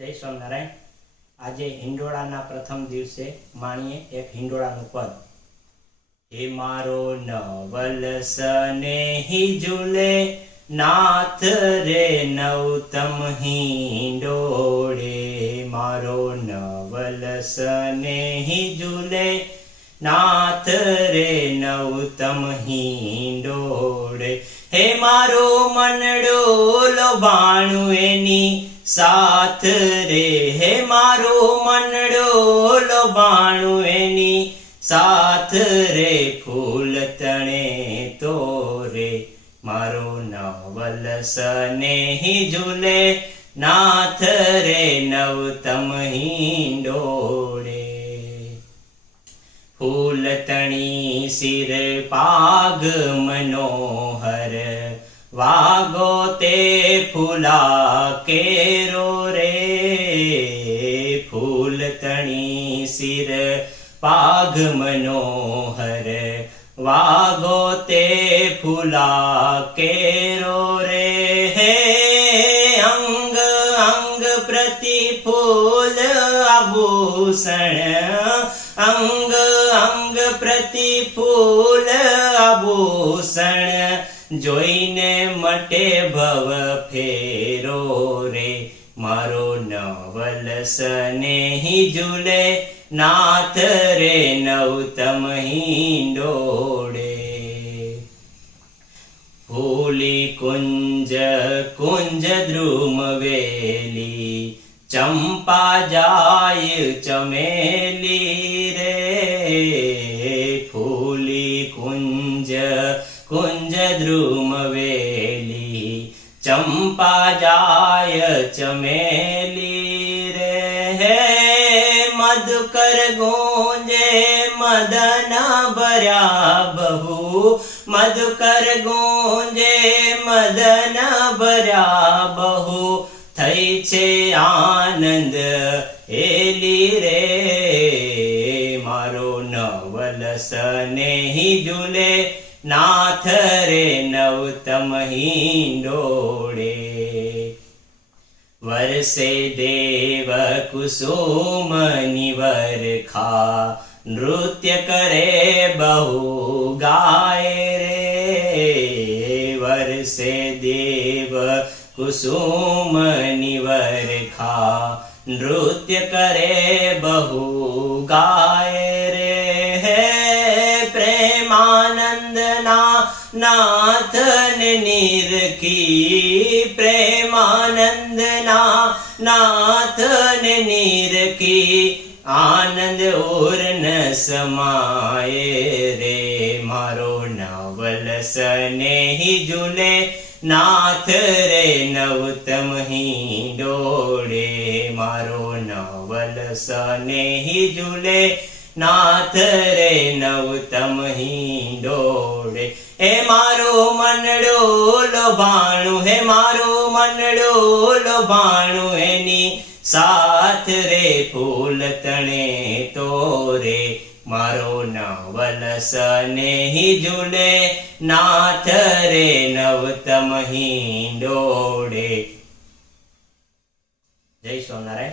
જય સ્વામિનારાયણ। આજે હિંડોળાના પ્રથમ દિવસે માણીએ એક હિંડોળાનું પદ। હે મારો નવલ સ્નેહી ઝૂલે નાથ રે નવતમ હિંડોળે। મારો નવલ સ્નેહી ઝૂલે નાથ રે નવતમ હિંડોળે। હે મારો મનડો લોભાણું એની साथ रे। हे मारो मनडो लोभाणुं एनी साथ रे। फूल तणे तो रे मारो नवल स्नेही झूले नाथ रे नवतम हिंडोळे। फूल तणी सिर पाग मनोहर वागो ते फूला केरो रे। फूल तणी सिर पाग मनोहर वागो ते फूला केरो रे। हे अंग अंग प्रति फूल आभूषण अंग अंग प्रति फूल आभूषण जोईने मटे भव फेरो रे। मारो नवल स्नेही झूले नाथ रे नवतम हिंडोळे। फूली कुंज कुंज द्रुम वेली चंपा जाय चमेली रे। फूली कुंज कुंज द्रुम वेली चंपा जाय चमेली रे। हे मधुकर गूंजे मदन भर्या बहु मधुकर गूंजे मदन भर्या बहु थई छे आनंद एली रे। मारो नवल स्नेही झूले नाथ रे नवतम हिंडोळे। वर्षे देव कुसुम निवर्खा नृत्य करे बहु गाय रे। वर्षे देव कुसुम निवर्खा नृत्य करे बहु गाय रे। प्रेमानंद नाथ ने निरखी प्रेमानंद नाथ ने निरखी आनंद और न समाये रे। मारो नवल स्नेही झूले नाथ रे नवतम हिंडोळे। मारो नवल स्नेही झूले नाथ रे नवतम हिंडोळे। हे मारो मनडो लोभाणुं हे मारो मनडो लोभाणुं एनी साथ रे। फूल तणे तो रे मारो नवल स्नेही झूले नाथ रे नवतम हिंडोळे। जय स्वामिनारायण।